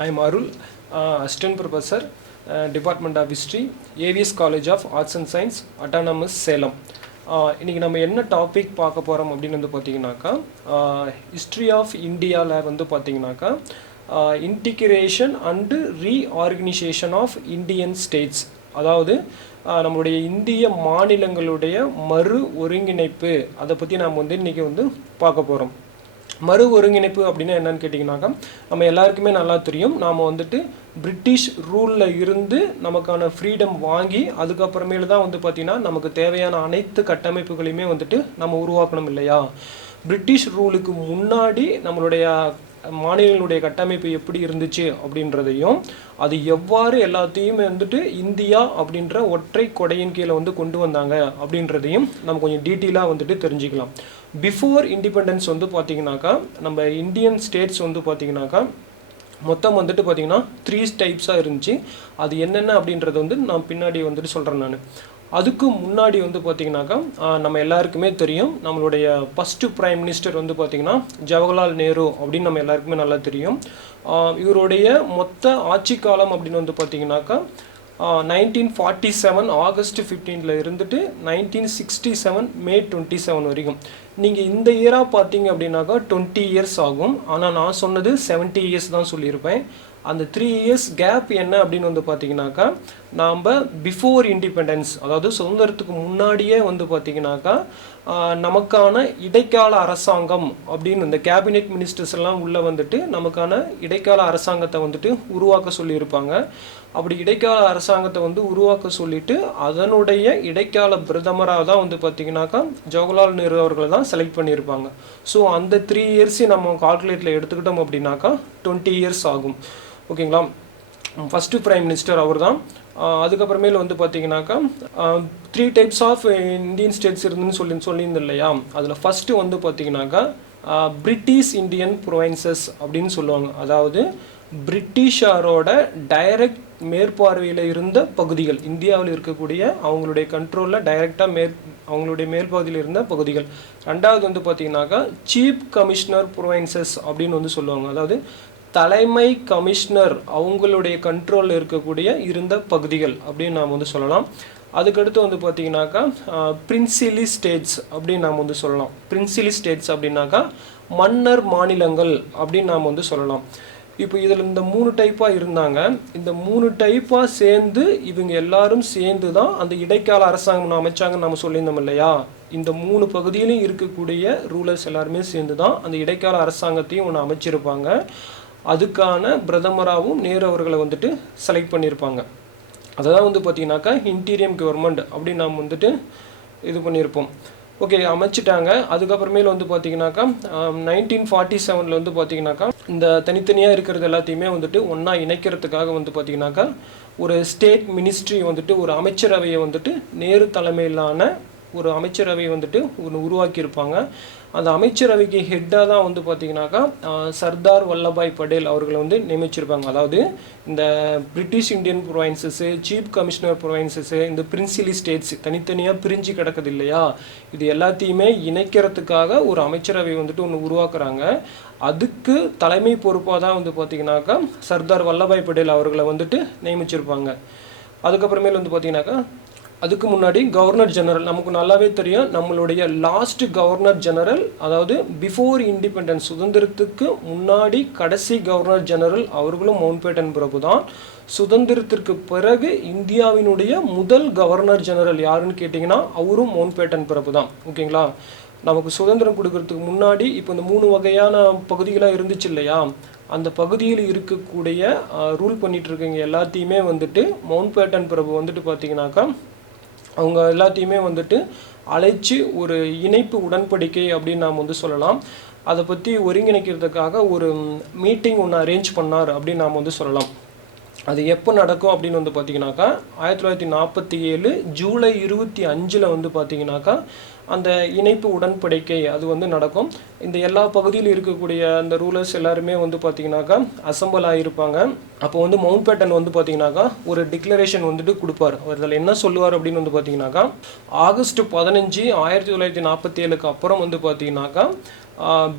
I am Arul, Assistant Professor, Department of History, AVS College of Arts and Science, Autonomous Salem. இன்றைக்கி நம்ம என்ன topic பார்க்க போகிறோம் அப்படின்னு வந்து பார்த்திங்கனாக்கா ஹிஸ்ட்ரி ஆஃப் இந்தியாவில் வந்து பார்த்திங்கனாக்கா integration and reorganisation of Indian states, அதாவது நம்மளுடைய இந்திய மாநிலங்களுடைய மறு ஒருங்கிணைப்பு, அதை பற்றி நாம் வந்து இன்றைக்கி வந்து பார்க்க போகிறோம். மறு ஒருங்கிணைப்பு அப்படின்னா என்னன்னு கேட்டிங்கனாக்கா, நம்ம எல்லாருக்குமே நல்லா தெரியும், நாம் வந்துட்டு பிரிட்டிஷ் ரூலில் இருந்து நமக்கான ஃப்ரீடம் வாங்கி அதுக்கப்புறமேல தான் வந்து பார்த்திங்கன்னா நமக்கு தேவையான அனைத்து கட்டமைப்புகளையுமே வந்துட்டு நம்ம உருவாக்கணும் இல்லையா. பிரிட்டிஷ் ரூலுக்கு முன்னாடி நம்மளுடைய மாநிலங்களுடைய கட்டமைப்பு எப்படி இருந்துச்சு அப்படின்றதையும், அது எவ்வாறு எல்லாத்தையுமே வந்துட்டு இந்தியா அப்படின்ற ஒற்றை கொடையின் கீழே வந்து கொண்டு வந்தாங்க அப்படின்றதையும் நம்ம கொஞ்சம் டீட்டெயிலாக வந்துட்டு தெரிஞ்சுக்கலாம். பிஃபோர் இண்டிபெண்டன்ஸ் வந்து பார்த்திங்கனாக்கா நம்ம இந்தியன் ஸ்டேட்ஸ் வந்து பார்த்திங்கனாக்கா மொத்தம் வந்துட்டு பார்த்திங்கன்னா 3 டைப்ஸாக இருந்துச்சு. அது என்னென்ன அப்படின்றத வந்து நான் பின்னாடி வந்துட்டு சொல்கிறேன். நான் அதுக்கு முன்னாடி வந்து பார்த்திங்கனாக்கா நம்ம எல்லாருக்குமே தெரியும், நம்மளுடைய ஃபஸ்ட்டு பிரைம் மினிஸ்டர் வந்து பார்த்திங்கன்னா ஜவஹர்லால் நேரு அப்படின்னு நம்ம எல்லாருக்குமே நல்லா தெரியும். இவருடைய மொத்த ஆட்சி காலம் அப்படின்னு வந்து பார்த்திங்கனாக்கா 1947 ஆகஸ்ட் 15 இருந்துட்டு 1967 மே 27 வரைக்கும். நீங்கள் இந்த இயராக பார்த்தீங்க அப்படின்னாக்கா 20 இயர்ஸ் ஆகும். ஆனால் நான் சொன்னது 70 இயர்ஸ் தான் சொல்லியிருப்பேன். அந்த 3 இயர்ஸ் கேப் என்ன அப்படின்னு வந்து பார்த்தீங்கன்னாக்கா, நாம் பிஃபோர் இண்டிபெண்டன்ஸ், அதாவது சுதந்திரத்துக்கு முன்னாடியே வந்து பார்த்திங்கனாக்கா நமக்கான இடைக்கால அரசாங்கம் அப்படின்னு இந்த கேபினெட் மினிஸ்டர்ஸ் எல்லாம் உள்ளே வந்துட்டு நமக்கான இடைக்கால அரசாங்கத்தை வந்துட்டு உருவாக்க சொல்லியிருப்பாங்க. அப்படி இடைக்கால அரசாங்கத்தை வந்து உருவாக்க சொல்லிட்டு அதனுடைய இடைக்கால பிரதமராக தான் வந்து பார்த்திங்கனாக்கா ஜவஹர்லால் நேரு அவர்களை தான் செலக்ட் பண்ணியிருப்பாங்க. ஸோ அந்த 3 இயர்ஸையும் நம்ம கால்குலேட்டில் எடுத்துக்கிட்டோம் அப்படின்னாக்கா 20 இயர்ஸ் ஆகும். ஓகேங்களா. ஃபஸ்ட்டு பிரைம் மினிஸ்டர் அவர் தான். அதுக்கப்புறமேல வந்து பார்த்திங்கனாக்கா 3 டைப்ஸ் ஆஃப் இந்தியன் ஸ்டேட்ஸ் இருந்துன்னு சொல்லியிருந்தோம் இல்லையா. அதில் ஃபஸ்ட்டு வந்து பார்த்திங்கனாக்கா பிரிட்டிஷ் இந்தியன் ப்ரொவின்சஸ் அப்படின்னு சொல்லுவாங்க. அதாவது பிரிட்டிஷாரோட டைரக்ட் மேற்பார்வையில் இருந்த பகுதிகள், இந்தியாவில் இருக்கக்கூடிய அவங்களுடைய கண்ட்ரோலில் டைரெக்டாக அவங்களுடைய மேற்பகுதியில் இருந்த பகுதிகள். ரெண்டாவது வந்து பார்த்திங்கனாக்கா சீஃப் கமிஷனர் ப்ரொவின்சஸ் அப்படின்னு வந்து சொல்லுவாங்க. அதாவது தலைமை கமிஷனர் அவங்களுடைய கண்ட்ரோலில் இருக்கக்கூடிய இருந்த பகுதிகள் அப்படின்னு நாம் வந்து சொல்லலாம். அதுக்கடுத்து வந்து பார்த்திங்கனாக்கா பிரின்சிலி ஸ்டேட்ஸ் அப்படின்னு நாம் வந்து சொல்லலாம். பிரின்சிலி ஸ்டேட்ஸ் அப்படின்னாக்கா மன்னர் மாநிலங்கள் அப்படின்னு நாம் வந்து சொல்லலாம். இப்போ இதில் இந்த 3 டைப்பாக இருந்தாங்க. இந்த 3 டைப்பாக சேர்ந்து இவங்க எல்லாரும் சேர்ந்து தான் அந்த இடைக்கால அரசாங்கம் அமைச்சாங்கன்னு நம்ம சொல்லியிருந்தோம் இல்லையா. இந்த 3 பகுதியிலையும் இருக்கக்கூடிய ரூலர்ஸ் எல்லாருமே சேர்ந்து தான் அந்த இடைக்கால அரசாங்கத்தையும் ஒன்று அமைச்சிருப்பாங்க. அதுக்கான பிரதமராகவும் நேரு அவர்களை வந்துட்டு செலக்ட் பண்ணியிருப்பாங்க. அதான் வந்து பார்த்திங்கனாக்கா இன்டீரியம் கவர்மெண்ட் அப்படின்னு நாம் வந்துட்டு இது பண்ணியிருப்போம். ஓகே, அமைச்சிட்டாங்க. அதுக்கப்புறமேல வந்து பார்த்திங்கனாக்கா 1947 வந்து பார்த்திங்கனாக்கா இந்த தனித்தனியாக இருக்கிறது எல்லாத்தையுமே வந்துட்டு ஒன்றா இணைக்கிறதுக்காக வந்து பார்த்திங்கனாக்கா ஒரு ஸ்டேட் மினிஸ்ட்ரி வந்துட்டு ஒரு அமைச்சரவையை வந்துட்டு நேரு தலைமையிலான ஒரு அமைச்சரவையை வந்துட்டு ஒன்று உருவாக்கியிருப்பாங்க. அந்த அமைச்சரவைக்கு ஹெட்டாக தான் வந்து பார்த்திங்கனாக்கா சர்தார் வல்லபாய் படேல் அவர்களை வந்து நியமிச்சிருப்பாங்க. அதாவது இந்த பிரிட்டிஷ் இந்தியன் ப்ரொவின்சஸ்ஸு, சீஃப் கமிஷனர் ப்ரொவின்சஸ்ஸு, இந்த பிரின்சிலி ஸ்டேட்ஸ் தனித்தனியாக பிரிஞ்சு கிடக்குது இல்லையா, இது எல்லாத்தையுமே இணைக்கிறதுக்காக ஒரு அமைச்சரவை வந்துட்டு ஒன்று உருவாக்குறாங்க. அதுக்கு தலைமை பொறுப்பாக தான் வந்து பார்த்திங்கனாக்கா சர்தார் வல்லபாய் படேல் அவர்களை வந்துட்டு நியமிச்சிருப்பாங்க. அதுக்கப்புறமேல வந்து பார்த்திங்கனாக்கா அதுக்கு முன்னாடி கவர்னர் ஜெனரல், நமக்கு நல்லாவே தெரியும், நம்மளுடைய லாஸ்ட் கவர்னர் ஜெனரல், அதாவது பிஃபோர் இண்டிபெண்டன்ஸ் சுதந்திரத்துக்கு முன்னாடி கடைசி கவர்னர் ஜெனரல் அவர்களும் மவுண்ட்பேட்டன் பிரபு தான். சுதந்திரத்திற்கு பிறகு இந்தியாவினுடைய முதல் கவர்னர் ஜெனரல் யாருன்னு கேட்டிங்கன்னா அவரும் மவுண்ட்பேட்டன் பிரபு தான். ஓகேங்களா. நமக்கு சுதந்திரம் கொடுக்கறதுக்கு முன்னாடி இப்போ இந்த 3 வகையான பகுதிகளாக இருந்துச்சு இல்லையா, அந்த பகுதியில் இருக்கக்கூடிய ரூல் பண்ணிகிட்டு இருக்கவங்க எல்லாத்தையுமே வந்துட்டு மவுண்ட்பேட்டன் பிரபு வந்துட்டு பார்த்திங்கனாக்கா அவங்க எல்லாத்தையுமே வந்துட்டு அழைச்சி ஒரு இணைப்பு உடன்படிக்கை அப்படின்னு நாம் வந்து சொல்லலாம். அதை பற்றி ஒருங்கிணைக்கிறதுக்காக ஒரு மீட்டிங் ஒன்று அரேஞ்ச் பண்ணார் அப்படின்னு நாம் வந்து சொல்லலாம். அது எப்போ நடக்கும் அப்படின்னு வந்து பார்த்திங்கனாக்கா 1947 ஜூலை 25 வந்து பார்த்திங்கனாக்கா அந்த இணைப்பு உடன்படிக்கை அது வந்து நடக்கும். இந்த எல்லா பகுதியில் இருக்கக்கூடிய அந்த ரூலர்ஸ் எல்லாருமே வந்து பார்த்திங்கனாக்கா அசம்பிள் ஆகியிருப்பாங்க. அப்போ வந்து மவுண்ட்பேட்டன் வந்து பார்த்திங்கனாக்கா ஒரு டிக்ளரேஷன் வந்துட்டு கொடுப்பார். அதில் என்ன சொல்லுவார் அப்படின்னு வந்து பார்த்திங்கனாக்கா ஆகஸ்ட் 15 1947 அப்புறம் வந்து பார்த்திங்கனாக்கா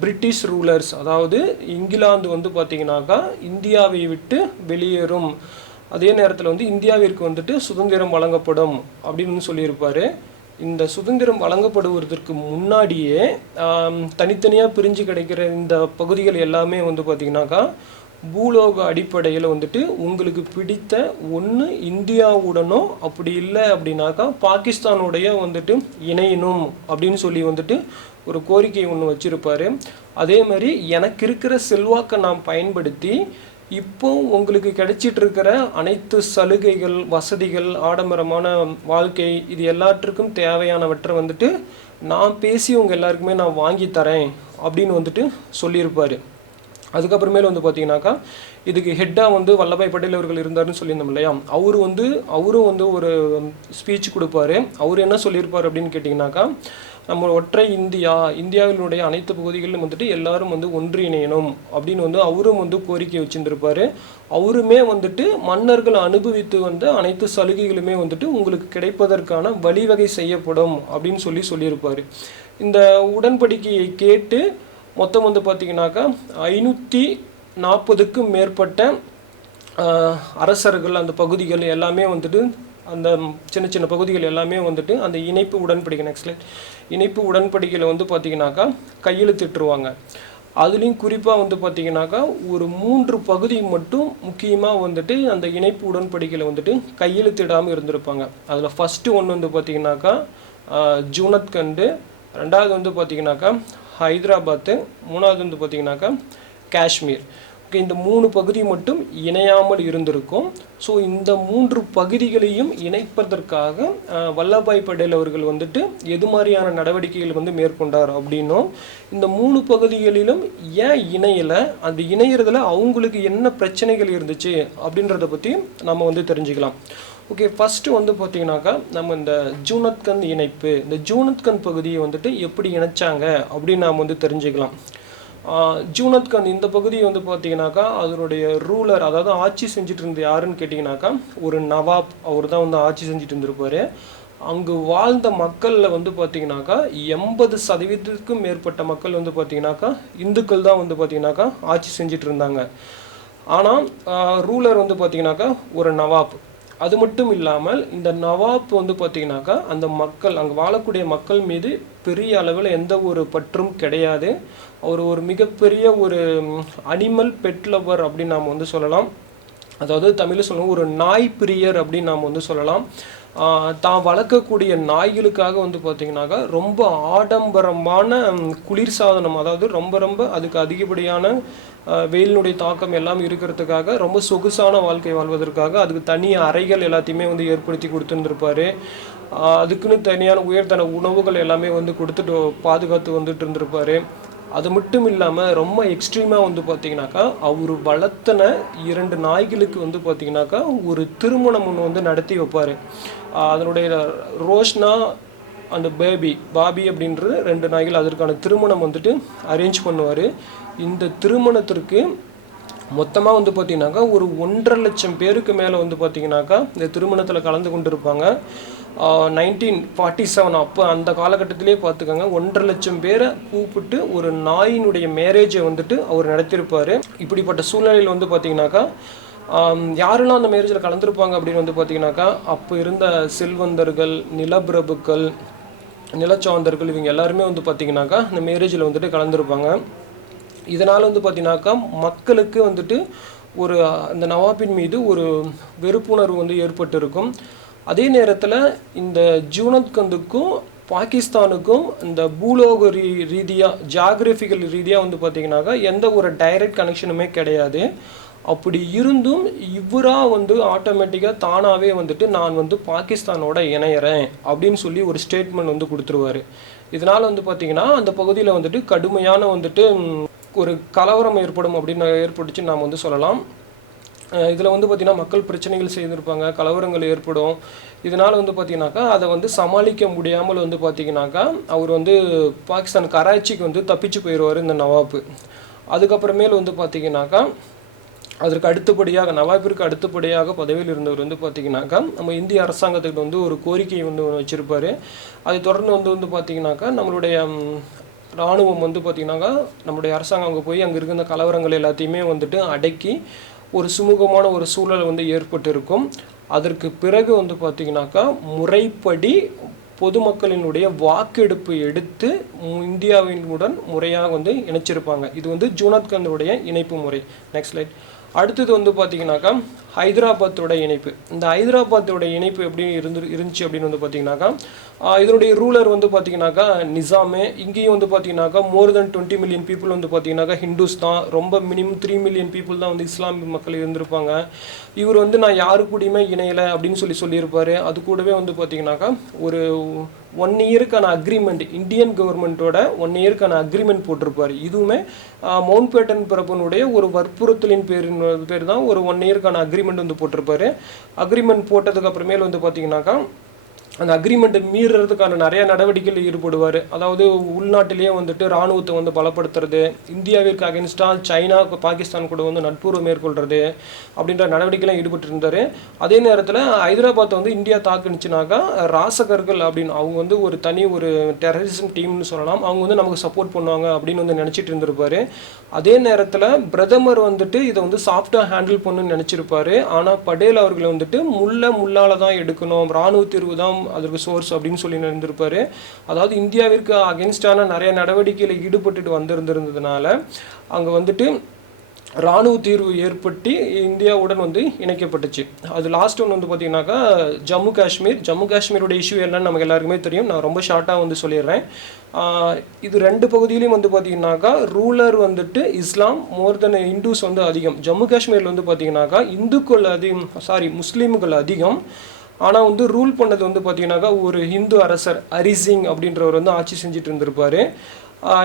பிரிட்டிஷ் ரூலர்ஸ், அதாவது இங்கிலாந்து வந்து பார்த்திங்கனாக்கா இந்தியாவை விட்டு வெளியேறும், அதே நேரத்தில் வந்து இந்தியாவிற்கு வந்துட்டு சுதந்திரம் வழங்கப்படும் அப்படின்னு சொல்லியிருப்பார். இந்த சுதந்திரம் வழங்கப்படுவதற்கு முன்னாடியே தனித்தனியாக பிரிஞ்சு கிடைக்கிற இந்த பகுதிகள் எல்லாமே வந்து பார்த்திங்கனாக்கா பூலோக அடிப்படையில் வந்துட்டு உங்களுக்கு பிடித்த ஒன்று இந்தியாவுடனோ, அப்படி இல்லை அப்படின்னாக்கா பாகிஸ்தானுடைய வந்துட்டு இணையணும் அப்படின்னு சொல்லி வந்துட்டு ஒரு கோரிக்கை ஒன்று வச்சுருப்பார். அதே மாதிரி எனக்கு இருக்கிற செல்வாக்கை நான் பயன்படுத்தி இப்போ உங்களுக்கு கிடைச்சிட்டு இருக்கிற அனைத்து சலுகைகள், வசதிகள், ஆடம்பரமான வாழ்க்கை, இது எல்லாற்றுக்கும் தேவையானவற்றை வந்துட்டு நான் பேசி உங்கள் எல்லாருக்குமே நான் வாங்கி தரேன் அப்படின்னு வந்துட்டு சொல்லியிருப்பார். அதுக்கப்புறமேல வந்து பார்த்தீங்கன்னாக்கா இதுக்கு ஹெட்டாக வந்து வல்லபாய் பட்டேல் அவர்கள் இருந்தாருன்னு சொல்லியிருந்தோம் இல்லையா, அவரும் வந்து ஒரு ஸ்பீச் கொடுப்பாரு. அவர் என்ன சொல்லியிருப்பார் அப்படின்னு கேட்டிங்கனாக்கா, நம்ம ஒற்றை இந்தியாவினுடைய அனைத்து பகுதிகளிலும் வந்துட்டு எல்லாரும் வந்து ஒன்றிணையணும் அப்படின்னு வந்து அவரும் வந்து கோரிக்கை வச்சுருந்துருப்பார். அவருமே வந்துட்டு மன்னர்கள் அனுபவித்து வந்த அனைத்து சலுகைகளுமே வந்துட்டு உங்களுக்கு கிடைப்பதற்கான வழிவகை செய்யப்படும் அப்படின்னு சொல்லியிருப்பார். இந்த உடன்படிக்கையை கேட்டு மொத்தம் வந்து பார்த்திங்கனாக்கா 540க்கும் மேற்பட்ட அரசர்கள், அந்த பகுதிகள் எல்லாமே வந்துட்டு, அந்த சின்ன சின்ன பகுதிகள் எல்லாமே வந்துட்டு அந்த இணைப்பு உடன்படிக்கையில் வந்து பார்த்திங்கனாக்கா கையெழுத்திட்டுருவாங்க. அதுலேயும் குறிப்பாக வந்து பார்த்திங்கனாக்கா ஒரு 3 பகுதி மட்டும் முக்கியமாக வந்துட்டு அந்த இணைப்பு உடன்படிக்கையில் வந்துட்டு கையெழுத்திடாமல் இருந்திருப்பாங்க. அதில் ஃபஸ்ட்டு ஒன்று வந்து பார்த்திங்கனாக்கா ஜூனத்கண்டு, ரெண்டாவது வந்து பார்த்திங்கனாக்கா ஹைதராபாத்து, மூணாவது வந்து பார்த்திங்கனாக்கா காஷ்மீர். ஓகே, இந்த 3 பகுதி மட்டும் இணையாமல் இருந்திருக்கும். ஸோ இந்த 3 பகுதிகளையும் இணைப்பதற்காக வல்லபாய் பட்டேல் அவர்கள் வந்துட்டு எது மாதிரியான நடவடிக்கைகள் வந்து மேற்கொண்டார் அப்படின்னும், இந்த 3 பகுதிகளிலும் ஏன் இணையலை, அது இணையிறதுல அவங்களுக்கு என்ன பிரச்சனைகள் இருந்துச்சு அப்படின்றத பற்றி நம்ம வந்து தெரிஞ்சுக்கலாம். ஓகே, ஃபஸ்ட்டு வந்து பார்த்திங்கனாக்கா நம்ம இந்த ஜூனத்கண்ட் இணைப்பு, இந்த ஜூனத்கண்ட் பகுதியை வந்துட்டு எப்படி இணைச்சாங்க அப்படின்னு நாம் வந்து தெரிஞ்சுக்கலாம். ஜூனத்கண்ட் இந்த பகுதியை வந்து பார்த்திங்கனாக்கா அதனுடைய ரூலர், அதாவது ஆட்சி செஞ்சுட்டு இருந்த யாருன்னு கேட்டிங்கனாக்கா ஒரு நவாப், அவர் தான் வந்து ஆட்சி செஞ்சுட்டு இருந்திருப்பார். அங்கு வாழ்ந்த மக்களில் வந்து பார்த்திங்கனாக்கா 80% மேற்பட்ட மக்கள் வந்து பார்த்திங்கனாக்கா இந்துக்கள் தான் வந்து பார்த்திங்கனாக்கா ஆட்சி செஞ்சுட்டு இருந்தாங்க. ஆனால் ரூலர் வந்து பார்த்திங்கனாக்கா ஒரு நவாப். அது மட்டும் இல்லாமல் இந்த நவாப் வந்து பார்த்திங்கனாக்கா அந்த மக்கள், அங்கே வாழக்கூடிய மக்கள் மீது பெரிய அளவில் எந்த ஒரு பற்றும் கிடையாது. அவர் ஒரு மிகப்பெரிய ஒரு அனிமல் பெட் லவர் அப்படின்னு நாம் வந்து சொல்லலாம். அதாவது தமிழில் சொல்லணும் ஒரு நாய் பிரியர் அப்படின்னு நாம் வந்து சொல்லலாம். தான் வளர்க்கக்கூடிய நாய்களுக்காக வந்து பார்த்திங்கனாக்கா ரொம்ப ஆடம்பரமான குளிர்சாதனம், அதாவது ரொம்ப அதுக்கு அதிகப்படியான வெயிலினுடைய தாக்கம் எல்லாம் இருக்கிறதுக்காக ரொம்ப சொகுசான வாழ்க்கை வாழ்வதற்காக அதுக்கு தனி அறைகள் எல்லாத்தையுமே வந்து ஏற்படுத்தி கொடுத்துருந்துருப்பார். அதுக்குன்னு தனியான உயர்தர உணவுகள் எல்லாமே வந்து கொடுத்துட்டு பாதுகாத்து வந்துட்டு இருந்திருப்பார். அது மட்டும் இல்லாமல் ரொம்ப எக்ஸ்ட்ரீமாக வந்து பார்த்திங்கனாக்கா அவர் வளர்த்தன 2 நாய்களுக்கு வந்து பார்த்திங்கனாக்கா ஒரு திருமணம் ஒன்று வந்து நடத்தி வைப்பார். அதனுடைய ரோஷ்னா அந்த பாபி அப்படின்றது 2 நாய்கள், அதற்கான திருமணம் வந்துட்டு அரேஞ்ச் பண்ணுவார். இந்த திருமணத்திற்கு மொத்தமாக வந்து பார்த்திங்கனாக்கா ஒரு 1.5 லட்சம் பேருக்கு மேலே வந்து பார்த்திங்கனாக்கா இந்த திருமணத்தில் கலந்து கொண்டு இருப்பாங்க. 1947 அப்போ அந்த காலகட்டத்திலே பார்த்துக்கோங்க, 1.5 லட்சம் பேரை கூப்பிட்டு ஒரு நாயினுடைய மேரேஜை வந்துட்டு அவர் நடத்தியிருப்பார். இப்படிப்பட்ட சூழ்நிலையில் வந்து பார்த்திங்கனாக்கா யாரெல்லாம் அந்த மேரேஜில் கலந்துருப்பாங்க அப்படின்னு வந்து பார்த்திங்கனாக்கா அப்போ இருந்த செல்வந்தர்கள், நிலப்பிரபுக்கள், நிலச்சாந்தர்கள், இவங்க எல்லாருமே வந்து பார்த்திங்கனாக்கா இந்த மேரேஜில் வந்துட்டு கலந்துருப்பாங்க. இதனால் வந்து பார்த்திங்கனாக்கா மக்களுக்கு வந்துட்டு ஒரு அந்த நவாபின் மீது ஒரு வெறுப்புணர்வு வந்து ஏற்பட்டு இருக்கும். அதே நேரத்தில் இந்த ஜூனத்கந்துக்கும் பாகிஸ்தானுக்கும் இந்த பூலோக ரீதியாக ஜியாகிரபிக்கல் ரீதியாக வந்து பார்த்திங்கனாக்கா எந்த ஒரு டைரக்ட் கனெக்ஷனுமே கிடையாது. அப்படி இருந்தும் இவராக வந்து ஆட்டோமேட்டிக்காக தானாகவே வந்துட்டு நான் வந்து பாகிஸ்தானோட இணையிறேன் அப்படின்னு சொல்லி ஒரு ஸ்டேட்மெண்ட் வந்து கொடுத்துருவார். இதனால் வந்து பார்த்திங்கன்னா அந்த பகுதியில் வந்துட்டு கடுமையான வந்துட்டு ஒரு கலவரம் ஏற்பட்டுச்சுன்னு நாம் வந்து சொல்லலாம். இதில் வந்து பார்த்திங்கன்னா மக்கள் பிரச்சனைகள் செய்திருப்பாங்க, கலவரங்கள் ஏற்படும். இதனால் வந்து பார்த்திங்கனாக்கா அதை வந்து சமாளிக்க முடியாமல் வந்து பார்த்திங்கனாக்கா அவர் வந்து பாகிஸ்தான் கராச்சிக்கு வந்து தப்பிச்சு போயிடுவார் இந்த நவாப்பு. அதுக்கப்புறமேல் வந்து பார்த்திங்கனாக்கா அதற்கு அடுத்தபடியாக நவாபிற்கு அடுத்தபடியாக பதவியில் இருந்தவர் வந்து பார்த்திங்கனாக்கா நம்ம இந்திய அரசாங்கத்துக்கு வந்து ஒரு கோரிக்கை வந்து வச்சுருப்பார். அதை தொடர்ந்து வந்து பார்த்திங்கனாக்கா நம்மளுடைய இராணுவம் வந்து பார்த்திங்கனாக்கா நம்முடைய அரசாங்கம் அங்கே போய் அங்கே இருக்கின்ற கலவரங்கள் எல்லாத்தையுமே வந்துட்டு அடக்கி ஒரு சுமூகமான ஒரு சூழல் வந்து ஏற்பட்டு இருக்கும். அதற்கு பிறகு வந்து பார்த்திங்கனாக்கா முறைப்படி பொதுமக்களினுடைய வாக்கெடுப்பு எடுத்து இந்தியாவினுடன் முறையாக வந்து இணைச்சிருப்பாங்க. இது வந்து ஜூனத்கந்தோடைய இணைப்பு முறை. Next slide. அடுத்தது வந்து பார்த்திங்கனாக்கா ஹைதராபாத்தோட இணைப்பு. இந்த ஹைதராபாத்தோட இணைப்பு எப்படி இருந்துச்சு அப்படின்னு வந்து பார்த்திங்கனாக்கா இதனுடைய ரூலர் வந்து பார்த்திங்கனாக்கா நிசாமே. இங்கேயும் வந்து பார்த்திங்கனாக்கா மோர் தென் 20 மில்லியன் பீப்புள் வந்து பார்த்திங்கனாக்கா ஹிந்துஸ் தான். ரொம்ப மினிமம் 3 மில்லியன் பீப்புள் தான் வந்து இஸ்லாமிய மக்கள் இருந்திருப்பாங்க. இவர் வந்து நான் யாரு கூடயுமே இணையலை அப்படின்னு சொல்லியிருப்பார். அது கூடவே வந்து பார்த்திங்கனாக்கா ஒரு 1 இயருக்கான அக்ரிமெண்ட் இந்தியன் கவர்மெண்ட்டோட 1 இயருக்கான அக்ரிமெண்ட் போட்டிருப்பார். இதுவுமே மவுண்ட் பேட்டன் பிரபுனுடைய ஒரு வற்புறுத்தலின் பேர் தான் ஒரு 1 இயருக்கான அக்ரிமெண்ட் வந்து போட்டிருப்பாரு. அக்ரிமெண்ட் போட்டதுக்கு அப்புறமேல வந்து பார்த்திங்கனாக்கா அந்த அக்ரிமெண்ட்டை மீறுறதுக்கான நிறைய நடவடிக்கைகள் ஈடுபடுவார். அதாவது உள்நாட்டிலேயே வந்துட்டு இராணுவத்தை வந்து பலப்படுத்துறது, இந்தியாவிற்கு அகென்ஸ்டாக சைனா பாகிஸ்தான் கூட வந்து நட்புறவு மேற்கொள்கிறது அப்படின்ற நடவடிக்கைலாம் ஈடுபட்டு இருந்தார். அதே நேரத்தில் ஹைதராபாத்தை வந்து இந்தியா தாக்குனுச்சுனாக்கா ராசகர்கள் அப்படின்னு அவங்க வந்து ஒரு தனி ஒரு டெரரிசம் டீம்னு சொல்லலாம், அவங்க வந்து நமக்கு சப்போர்ட் பண்ணுவாங்க அப்படின்னு வந்து நினச்சிட்டு இருந்திருப்பார். அதே நேரத்தில் பிரதமர் வந்துட்டு இதை வந்து சாஃப்டாக ஹேண்டில் பண்ணுன்னு நினச்சிருப்பார். ஆனால் படேல் அவர்களை வந்துட்டு முள்ளால் தான் எடுக்கணும், இராணுவ தீர்வு தான் அதற்கு சோர்ஸ் அப்படின்னு சொல்லி இருந்திருப்பாரு. அதாவது இந்தியாவிற்கு அகென்ஸ்டான நிறைய நடவடிக்கையில் ஈடுபட்டுட்டு வந்திருந்ததுனால அங்கே வந்துட்டு இராணுவ தீர்வு ஏற்பட்டு இந்தியாவுடன் வந்து இணைக்கப்பட்டுச்சு. அது லாஸ்ட் ஒன்று வந்து பார்த்திங்கனாக்கா ஜம்மு காஷ்மீரோட இஷ்யூ என்னன்னு நமக்கு எல்லாருக்குமே தெரியும். நான் ரொம்ப ஷார்ட்டாக வந்து சொல்லிடுறேன். இது 2 பகுதியிலையும் வந்து பார்த்திங்கனாக்கா ரூலர் வந்துட்டு இஸ்லாம், மோர் தென் இந்துஸ் வந்து அதிகம். ஜம்மு காஷ்மீரில் வந்து பார்த்திங்கனாக்கா முஸ்லீம்கள் அதிகம். ஆனால் வந்து ரூல் பண்ணது வந்து பார்த்திங்கனாக்கா ஒரு ஹிந்து அரசர் ஹரிசிங் அப்படின்றவர் வந்து ஆட்சி செஞ்சுட்டு இருந்திருப்பார்.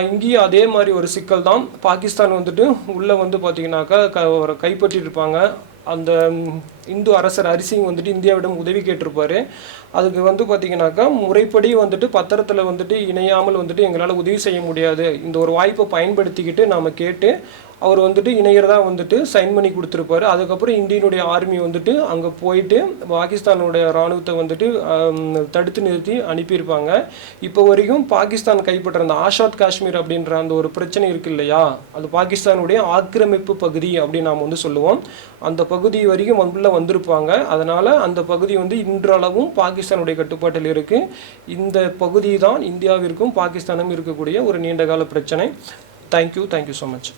இங்கேயும் அதே மாதிரி ஒரு சிக்கல் தான். பாகிஸ்தான் வந்துட்டு உள்ளே வந்து பார்த்திங்கனாக்கா கைப்பற்றியிருப்பாங்க. அந்த இந்து அரசர் ஹரிசிங் வந்துட்டு இந்தியாவிடம் உதவி கேட்டிருப்பார். அதுக்கு வந்து பார்த்திங்கனாக்கா முறைப்படி வந்துட்டு பத்திரத்தில் வந்துட்டு இணையாமல் வந்துட்டு எங்களால் உதவி செய்ய முடியாது, இந்த ஒரு வாய்ப்பை பயன்படுத்திக்கிட்டு நாம் கேட்டு அவர் வந்துட்டு இணையறதா வந்துட்டு சைன் பண்ணி கொடுத்துருப்பாரு. அதுக்கப்புறம் இந்தியனுடைய ஆர்மி வந்துட்டு அங்கே போயிட்டு பாகிஸ்தானுடைய இராணுவத்தை வந்துட்டு தடுத்து நிறுத்தி அனுப்பியிருப்பாங்க. இப்போ வரைக்கும் பாகிஸ்தான் கைப்பற்ற அந்த ஆசாத் காஷ்மீர் அப்படின்ற அந்த ஒரு பிரச்சனை இருக்கு இல்லையா, அது பாகிஸ்தானுடைய ஆக்கிரமிப்பு பகுதி அப்படின்னு நாம் வந்து சொல்லுவோம். அந்த பகுதி வரைக்கும் உள்ள வந்திருப்பாங்க. அதனால் அந்த பகுதி வந்து இன்றளவும் பாகிஸ்தானுடைய கட்டுப்பாட்டில் இருக்குது. இந்த பகுதி தான் இந்தியாவிற்கும் பாகிஸ்தானும் இருக்கக்கூடிய ஒரு நீண்டகால பிரச்சனை. Thank you so much.